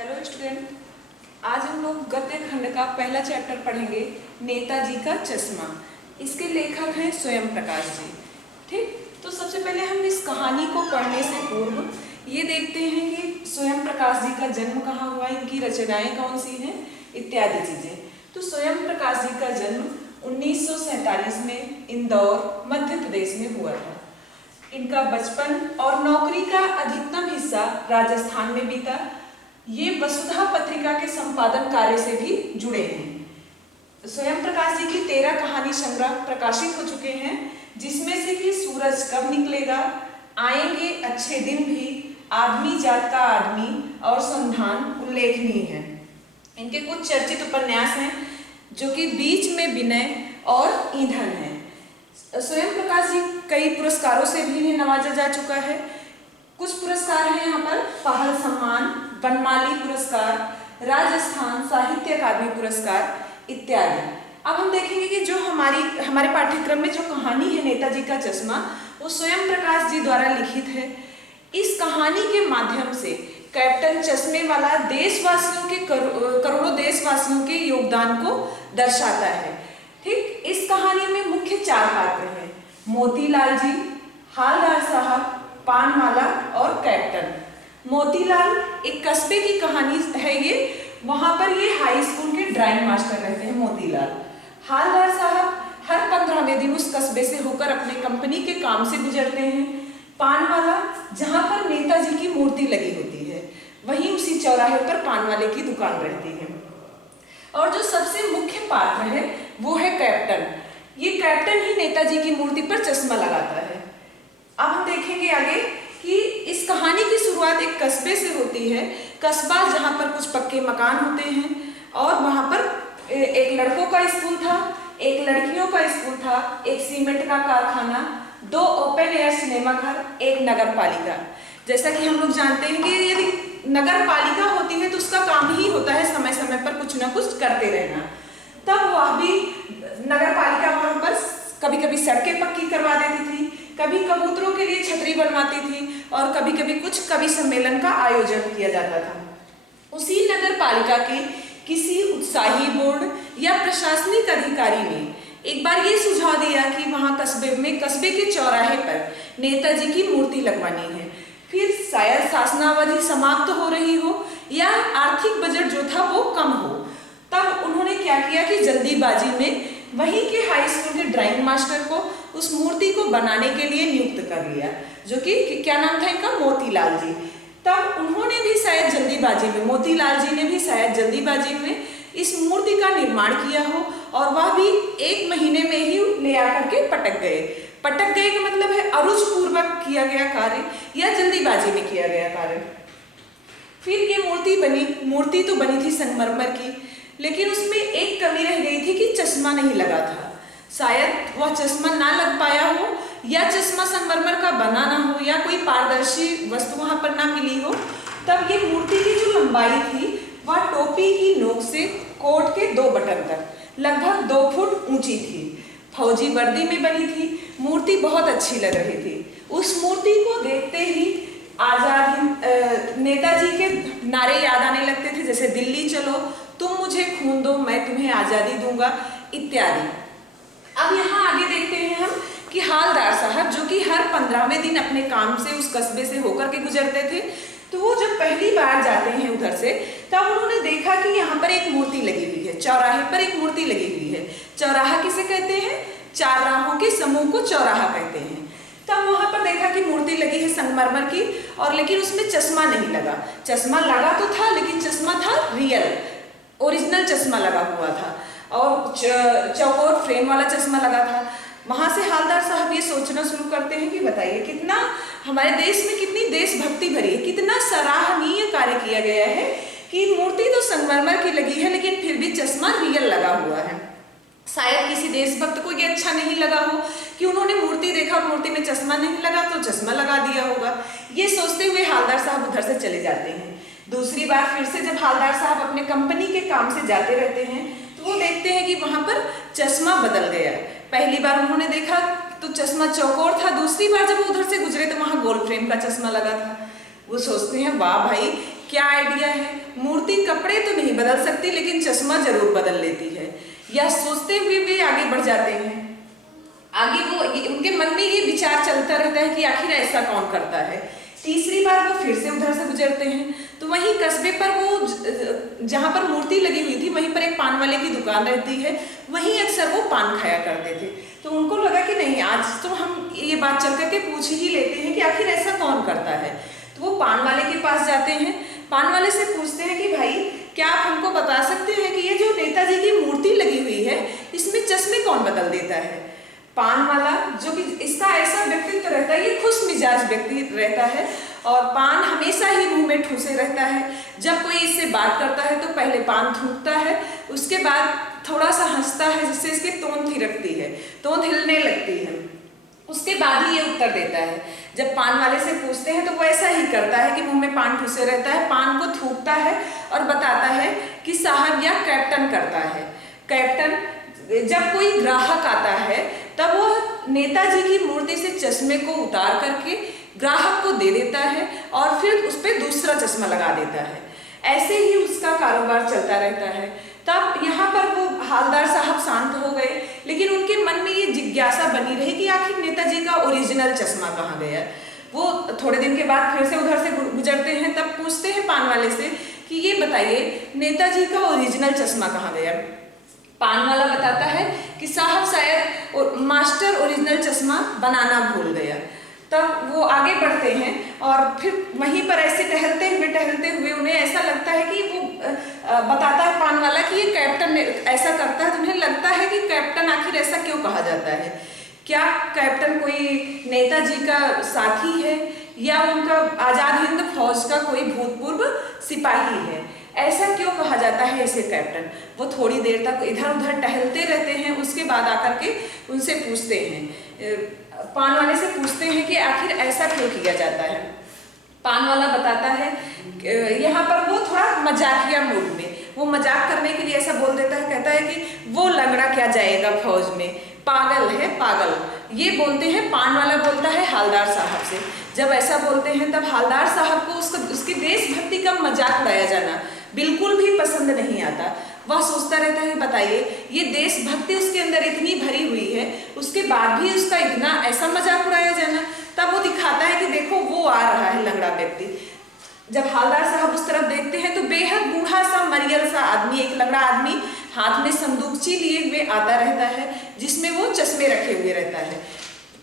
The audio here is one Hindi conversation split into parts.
हेलो स्टूडेंट, आज हम लोग गद्य खंड का पहला चैप्टर पढ़ेंगे, नेताजी का चश्मा। इसके लेखक हैं स्वयं प्रकाश जी। ठीक, तो सबसे पहले हम इस कहानी को पढ़ने से पूर्व ये देखते हैं कि स्वयं प्रकाश जी का जन्म कहाँ हुआ, इनकी रचनाएं कौन सी हैं इत्यादि चीजें। तो स्वयं प्रकाश जी का जन्म 1947 में इंदौर मध्य प्रदेश में हुआ था। इनका बचपन और नौकरी का अधिकतम हिस्सा राजस्थान में बीता। ये वसुधा पत्रिका के संपादन कार्य से भी जुड़े हैं। स्वयं प्रकाश जी की 13 कहानी संग्रह प्रकाशित हो चुके हैं, जिसमें से कि सूरज कब निकलेगा, आएंगे अच्छे दिन भी, आदमी जात का आदमी और संधान उल्लेखनीय है। इनके कुछ चर्चित उपन्यास हैं जो कि बीच में विनय और ईंधन है। स्वयं प्रकाश जी कई पुरस्कारों से भी नवाजा जा चुका है। कुछ पुरस्कार हैं यहाँ पर, पहल सम्मान, बनमाली पुरस्कार, राजस्थान साहित्य अकादमी पुरस्कार इत्यादि। अब हम देखेंगे कि जो हमारे पाठ्यक्रम में जो कहानी है नेताजी का चश्मा, वो स्वयं प्रकाश जी द्वारा लिखित है। इस कहानी के माध्यम से कैप्टन चश्मे वाला देशवासियों के करोड़ों देशवासियों के योगदान को दर्शाता है। ठीक, इस कहानी में मुख्य 4 पात्र हैं, मोतीलाल जी, हालदार साहब, पानवाला और कैप्टन। मोतीलाल एक कस्बे की कहानी है ये। वहां पर ये हाई स्कूल के ड्राइंग मास्टर रहते हैं मोतीलाल। हालदार साहब हर 15वें दिन उस कस्बे से होकर अपने कंपनी के काम से गुजरते हैं। पानवाला जहां पर नेताजी की मूर्ति लगी होती है, वहीं उसी चौराहे पर पानवाले की दुकान रहती है। और जो सबसे मुख्य पात्र है वो है कैप्टन। ये कैप्टन ही नेताजी की मूर्ति पर चश्मा लगाता है। अब हम देखेंगे आगे कि इस कहानी की शुरुआत एक कस्बे से होती है। कस्बा जहाँ पर कुछ पक्के मकान होते हैं और वहाँ पर एक लड़कों का स्कूल था, एक लड़कियों का स्कूल था, एक सीमेंट का कारखाना, 2 ओपन एयर सिनेमा घर, एक नगर पालिका। जैसा कि हम लोग जानते हैं कि यदि नगर पालिका होती है तो उसका काम ही होता है समय समय पर कुछ ना कुछ करते रहना। तब वह भी नगर पालिका वहाँ पर कभी कभी सड़कें पक्की करवा देती थी, कभी कबूतरों के लिए छतरी बनवाती थी और कभी कभी कुछ कवि सम्मेलन का आयोजन किया जाता था। उसी नगर पालिका के किसी उत्साही बोर्ड या प्रशासनिक अधिकारी ने एक बार ये सुझाव दिया कि वहाँ कस्बे के चौराहे पर नेताजी की मूर्ति लगवानी है। फिर शायद शासनावधि समाप्त हो रही हो या आर्थिक बजट जो था वो कम हो। तब उन्होंने क्या किया कि जल्दीबाजी में वहीं के हाई स्कूल के ड्राइंग मास्टर को उस मूर्ति को बनाने के लिए नियुक्त कर लिया, जो कि क्या नाम था इनका, मोतीलाल जी। तब उन्होंने भी शायद जल्दीबाजी में, मोतीलाल जी ने भी शायद जल्दीबाजी में इस मूर्ति का निर्माण किया हो और वह भी 1 महीने में ही ले आकर के पटक गए। पटक गए का मतलब है अरुचि पूर्वक किया गया कार्य या जल्दीबाजी में किया गया कार्य। फिर ये मूर्ति तो बनी थी संगमरमर की, लेकिन उसमें एक कमी रह गई थी कि चश्मा नहीं लगा था। शायद वह चश्मा ना लग पाया हो या चश्मा संगमरमर का बना ना हो या कोई पारदर्शी वस्तु वहां पर ना मिली हो। तब ये मूर्ति की जो लंबाई थी वह टोपी की नोक से कोट के 2 बटन तक लगभग 2 फुट ऊंची थी। फौजी वर्दी में बनी थी। मूर्ति बहुत अच्छी लग रही थी। उस मूर्ति को देखते ही आजाद हिंद नेताजी के नारे याद आने लगते थे, जैसे दिल्ली चलो, तुम मुझे खून दो मैं तुम्हें आजादी दूंगा इत्यादि। अब यहाँ आगे देखते हैं हम कि हालदार साहब जो कि हर 15वें दिन अपने काम से उस कस्बे से होकर के गुजरते थे, तो वो जब पहली बार जाते हैं उधर से, तब उन्होंने देखा कि यहाँ पर एक मूर्ति लगी हुई है, चौराहे पर एक मूर्ति लगी हुई है। चौराहा किसे कहते हैं? 4 राहों के समूह को चौराहा कहते हैं। तब वहां पर देखा कि मूर्ति लगी है संगमरमर की, और लेकिन उसमें चश्मा नहीं लगा। चश्मा लगा तो था लेकिन चश्मा था रियल, ओरिजिनल चश्मा लगा हुआ था और चौकोर फ्रेम वाला चश्मा लगा था। वहां से हालदार साहब ये सोचना शुरू करते हैं कि बताइए कितना हमारे देश में कितनी देशभक्ति भरी है, कितना सराहनीय कार्य किया गया है कि मूर्ति तो संगमरमर की लगी है लेकिन फिर भी चश्मा रियल लगा हुआ है। शायद किसी देशभक्त को ये अच्छा नहीं लगा हो कि उन्होंने मूर्ति देखा, मूर्ति में चश्मा नहीं लगा तो चश्मा लगा दिया होगा। ये सोचते हुए हालदार साहब उधर से चले जाते हैं। दूसरी बार फिर से जब हालदार साहब अपने कंपनी के काम से जाते रहते हैं तो वो देखते हैं कि वहां पर चश्मा बदल गया। पहली बार उन्होंने देखा तो चश्मा चौकोर था, दूसरी बार जब वो उधर से गुजरे तो वहां गोल फ्रेम का चश्मा लगा था। वो सोचते हैं वाह भाई क्या आइडिया है? मूर्ति कपड़े तो नहीं बदल सकती लेकिन चश्मा जरूर बदल लेती है। यह सोचते हुए वे आगे बढ़ जाते हैं। आगे वो उनके मन में ये विचार चलता रहता है कि आखिर ऐसा कौन करता है। तीसरी बार वो फिर से उधर से गुजरते हैं तो वहीं कस्बे पर वो जहाँ पर मूर्ति लगी हुई थी वहीं पर एक पान वाले की दुकान रहती है, वहीं अक्सर वो पान खाया करते थे। तो उनको लगा कि नहीं, आज तो हम ये बात चल करके पूछ ही लेते हैं कि आखिर ऐसा कौन करता है। तो वो पान वाले के पास जाते हैं, पान वाले से पूछते हैं कि भाई क्या आप हमको बता सकते हैं कि ये जो नेताजी की मूर्ति लगी हुई है इसमें चश्मे कौन बदल देता है? पान वाला, जो कि इसका ऐसा व्यक्तित्व रहता है, ये खुश मिजाज व्यक्ति रहता है और पान हमेशा ही मुंह में ठूसे रहता है। जब कोई इससे बात करता है तो पहले पान थूकता है, उसके बाद थोड़ा सा हंसता है जिससे इसकी तोंद थिरकती है, तोंद हिलने लगती है, उसके बाद ही ये उत्तर देता है। जब पान वाले से पूछते हैं तो वो ऐसा ही करता है कि मुंह में पान ठूसे रहता है, पान को थूकता है और बताता है कि साहब यह कैप्टन करता है। कैप्टन, जब कोई ग्राहक आता है तब वो नेताजी की मूर्ति से चश्मे को उतार करके ग्राहक को दे देता है और फिर उस पर दूसरा चश्मा लगा देता है। ऐसे ही उसका कारोबार चलता रहता है। तब यहाँ पर वो हालदार साहब शांत हो गए, लेकिन उनके मन में ये जिज्ञासा बनी रही कि आखिर नेताजी का ओरिजिनल चश्मा कहाँ गया। वो थोड़े दिन के बाद फिर से उधर से गुजरते हैं, तब पूछते हैं पान वाले से कि ये बताइए नेताजी का ओरिजिनल चश्मा कहाँ गया। पान वाला बताता है कि साहब शायद मास्टर ओरिजिनल चश्मा बनाना भूल गया। तब वो आगे बढ़ते हैं और फिर वहीं पर ऐसे टहलते हुए उन्हें ऐसा लगता है कि वो बताता है पान वाला कि ये कैप्टन ऐसा करता है। तो उन्हें लगता है कि कैप्टन आखिर ऐसा क्यों कहा जाता है? क्या कैप्टन कोई नेताजी का साथी है या उनका आजाद हिंद फौज का कोई भूतपूर्व सिपाही है? ऐसा क्यों कहा जाता है इसे कैप्टन? वो थोड़ी देर तक इधर उधर टहलते रहते हैं, उसके बाद आकर के उनसे पूछते हैं, पान वाले से पूछते हैं कि आखिर ऐसा क्यों किया जाता है। पान वाला बताता है, यहाँ पर वो थोड़ा मजाकिया मूड में, वो मजाक करने के लिए ऐसा बोल देता है, कहता है कि वो लंगड़ा क्या जाएगा फौज में, पागल है पागल। ये बोलते हैं, पान वाला बोलता है हालदार साहब से। जब ऐसा बोलते हैं तब हालदार साहब को उसकी देशभक्ति का मजाक उड़ाया जाना बिल्कुल भी पसंद नहीं आता। वह सोचता रहता है, बताइए ये देशभक्ति उसके अंदर इतनी भरी हुई है, उसके बाद भी उसका इतना ऐसा मजाक उड़ाया जाना। तब वो दिखाता है कि देखो वो आ रहा है लंगड़ा व्यक्ति। जब हालदार साहब उस तरफ देखते हैं तो बेहद बूढ़ा सा मरियल सा आदमी, एक लंगड़ा आदमी हाथ में संदूकची लिए हुए आता रहता है, जिसमें वो चश्मे रखे हुए रहता है।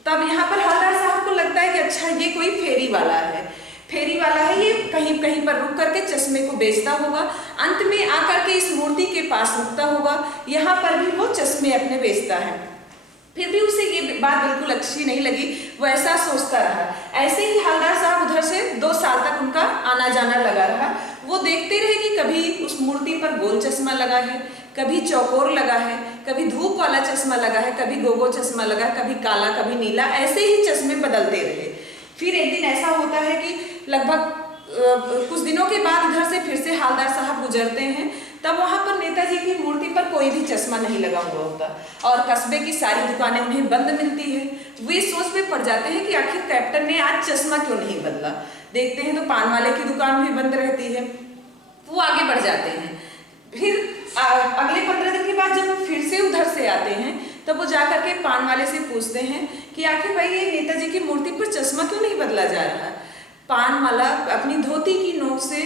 तब यहाँ पर हालदार साहब को लगता है कि अच्छा ये कोई फेरी वाला है, फेरी वाला है, ये कहीं कहीं पर रुक करके चश्मे को बेचता होगा, अंत में आकर के इस मूर्ति के पास रुकता होगा, यहाँ पर भी वो चश्मे अपने बेचता है। फिर भी उसे ये बात बिल्कुल अच्छी नहीं लगी, वो ऐसा सोचता रहा। ऐसे ही हालदार साहब उधर से 2 साल तक उनका आना जाना लगा रहा। वो देखते रहे कि कभी उस मूर्ति पर गोल चश्मा लगा है, कभी चौकोर लगा है, कभी धूप वाला चश्मा लगा है, कभी गोगो चश्मा लगा है, कभी काला कभी नीला, ऐसे ही चश्मे बदलते रहे। फिर एक दिन ऐसा होता है कि लगभग कुछ दिनों के बाद उधर से फिर से हालदार साहब गुजरते हैं, तब वहां पर नेताजी की मूर्ति पर कोई भी चश्मा नहीं लगा हुआ होता और कस्बे की सारी दुकानें उन्हें बंद मिलती है। वे सोच में पड़ जाते हैं कि आखिर कैप्टन ने आज चश्मा क्यों नहीं बदला। देखते हैं तो पान वाले की दुकान भी बंद रहती है। वो आगे बढ़ जाते हैं। फिर अगले 15 दिन के बाद जब वो फिर से उधर से आते हैं तब वो जाकर के पान वाले से पूछते हैं कि आखिर भाई ये नेताजी की मूर्ति पर चश्मा क्यों नहीं बदला जा रहा। पान वाला अपनी धोती की नोक से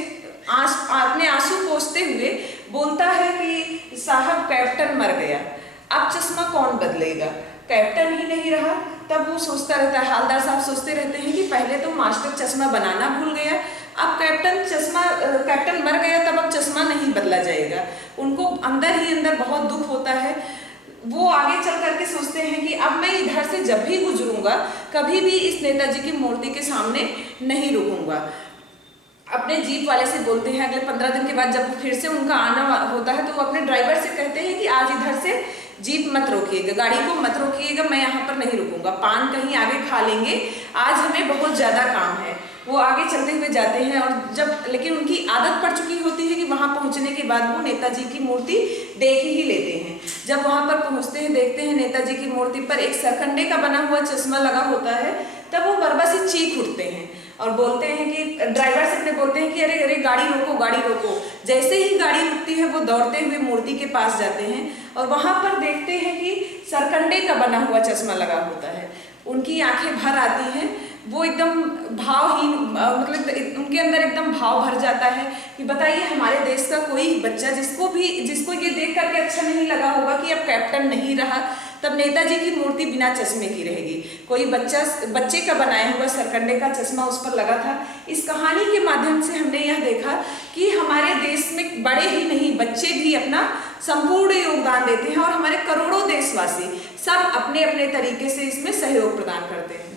अपने आंसू पोंछते हुए बोलता है कि साहब कैप्टन मर गया, अब चश्मा कौन बदलेगा, कैप्टन ही नहीं रहा। तब वो सोचता रहता है, हालदार साहब सोचते रहते हैं कि पहले तो मास्टर चश्मा बनाना भूल गया, अब कैप्टन मर गया, तब अब चश्मा नहीं बदला जाएगा। उनको अंदर ही अंदर बहुत दुख होता है। वो आगे चल करके सोचते हैं कि अब मैं इधर से जब भी गुजरूंगा कभी भी इस नेताजी की मूर्ति के सामने नहीं रुकूंगा। अपने जीप वाले से बोलते हैं, अगले 15 दिन के बाद जब फिर से उनका आना होता है तो वो अपने ड्राइवर से कहते हैं कि आज इधर से जीप मत रोकिएगा, गाड़ी को मत रोकिएगा, मैं यहाँ पर नहीं रुकूंगा, पान कहीं आगे खा लेंगे, आज हमें बहुत ज़्यादा काम है। वो आगे चलते हुए जाते हैं और लेकिन उनकी आदत पड़ चुकी होती है कि वहाँ पहुँचने के बाद वो नेताजी की मूर्ति देख ही लेते हैं। जब वहाँ पर पहुँचते हैं देखते हैं नेताजी की मूर्ति पर एक सरकंडे का बना हुआ चश्मा लगा होता है, तब वो बर्बा से चीख उठते हैं और बोलते हैं कि ड्राइवर से अपने बोलते हैं कि अरे अरे गाड़ी रोको गाड़ी रोको। जैसे ही गाड़ी रुकती है वो दौड़ते हुए मूर्ति के पास जाते हैं और वहाँ पर देखते हैं कि सरकंडे का बना हुआ चश्मा लगा होता है। उनकी आंखें भर आती हैं, वो एकदम भावहीन, मतलब उनके अंदर एकदम भाव भर जाता है कि बताइए हमारे देश का कोई बच्चा जिसको ये देख करके अच्छा नहीं लगा होगा कि अब कैप्टन नहीं रहा, तब नेताजी की मूर्ति बिना चश्मे की रहेगी। कोई बच्चे का बनाया हुआ सरकंडे का चश्मा उस पर लगा था। इस कहानी के माध्यम से हमने यह देखा कि हमारे देश में बड़े ही नहीं बच्चे भी अपना संपूर्ण योगदान देते हैं और हमारे करोड़ों देशवासी सब अपने अपने तरीके से इसमें सहयोग प्रदान करते हैं।